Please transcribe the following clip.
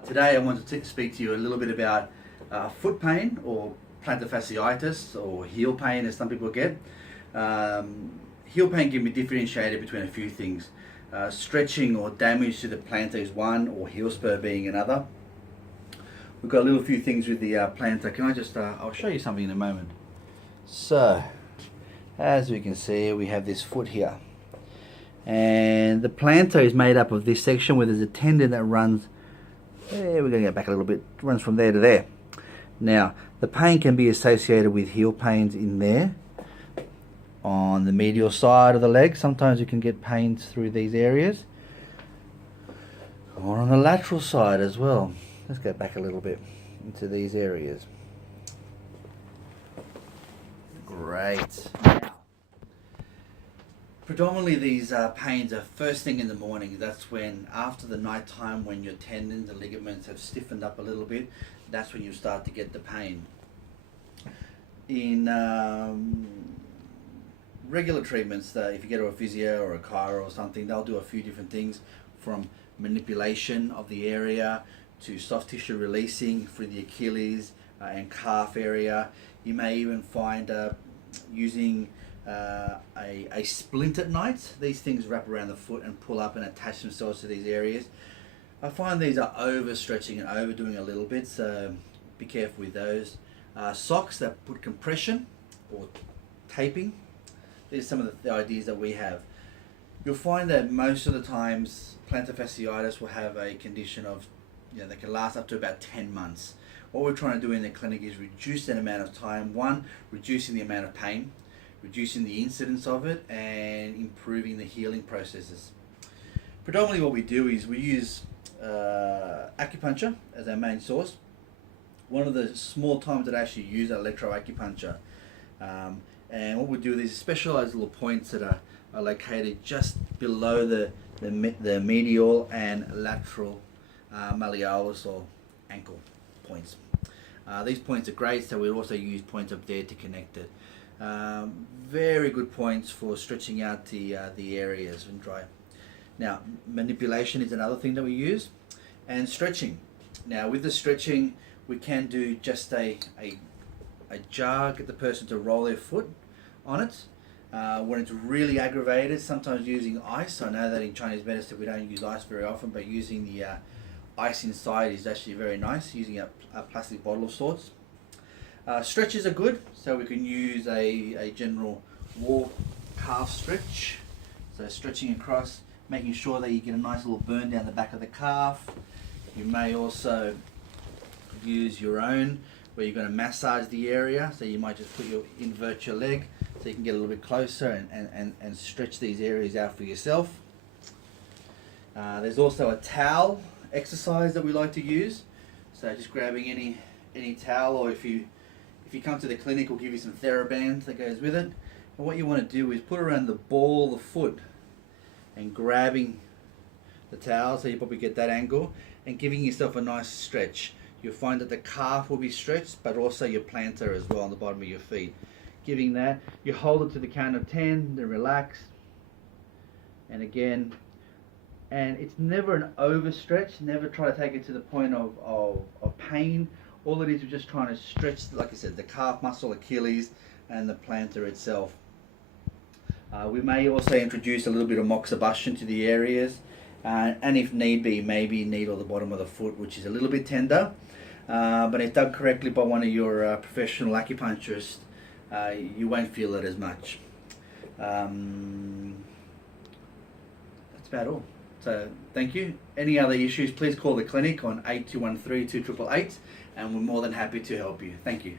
Today I wanted to speak to you a little bit about foot pain, or plantar fasciitis, or heel pain as some people get. Heel pain can be differentiated between a few things. Stretching or damage to the plantar is one, or heel spur being another. We've got a little few things with the plantar. Can I just, I'll show you something in a moment. So, as we can see, we have this foot here. And the plantar is made up of this section where there's a tendon that runs, we're going to go back a little bit, runs from there to there. Now, the pain can be associated with heel pains in there, on the medial side of the leg. Sometimes you can get pains through these areas, or on the lateral side as well. Let's go back a little bit into these areas. Great. Now, predominantly these pains are first thing in the morning. That's when, after the night time, when your tendons and ligaments have stiffened up a little bit, that's when you start to get the pain. In regular treatments, if you go to a physio or a chiro or something, they'll do a few different things, from manipulation of the area to soft tissue releasing for the Achilles and calf area. You may even find using a splint at night. These things wrap around the foot and pull up and attach themselves to these areas. I find these are overstretching and overdoing a little bit, so be careful with those. Socks that put compression or taping. These are some of the ideas that we have. You'll find that most of the times plantar fasciitis will have a condition of, they can last up to about 10 months. What we're trying to do in the clinic is reduce that amount of time. One, reducing the amount of pain, reducing the incidence of it, and improving the healing processes. Predominantly what we do is we use acupuncture as our main source. One of the small times that I actually use electroacupuncture. And what we do is specialized little points that are located just below the medial and lateral malleolus or ankle points. These points are great, so we also use points up there to connect it. Very good points for stretching out the areas when dry. Now, manipulation is another thing that we use, and stretching. Now, with the stretching, we can do just a jar, get the person to roll their foot on it. When it's really aggravated, sometimes using ice. I know that in Chinese medicine we don't use ice very often, but using the ice inside is actually very nice, using a plastic bottle of sorts. Stretches are good, so we can use a general wall calf stretch. So stretching across, making sure that you get a nice little burn down the back of the calf. You may also use your own, where you're going to massage the area. So you might just invert your leg so you can get a little bit closer and stretch these areas out for yourself. There's also a towel exercise that we like to use. So just grabbing any towel, or if you come to the clinic, we'll give you some TheraBand that goes with it. And what you want to do is put around the ball of the foot and grabbing the towel, so you probably get that angle, and giving yourself a nice stretch. You'll find that the calf will be stretched, but also your plantar as well on the bottom of your feet. Giving that, you hold it to the count of 10, then relax, and again. And it's never an overstretch. Never try to take it to the point of pain. All it is, we're just trying to stretch, like I said, the calf muscle, Achilles, and the plantar itself. We may also introduce a little bit of moxibustion to the areas, and if need be, maybe needle the bottom of the foot, which is a little bit tender. But if done correctly by one of your professional acupuncturists, you won't feel it as much. That's about all. So thank you. Any other issues, please call the clinic on 8213 2888, and we're more than happy to help you. Thank you.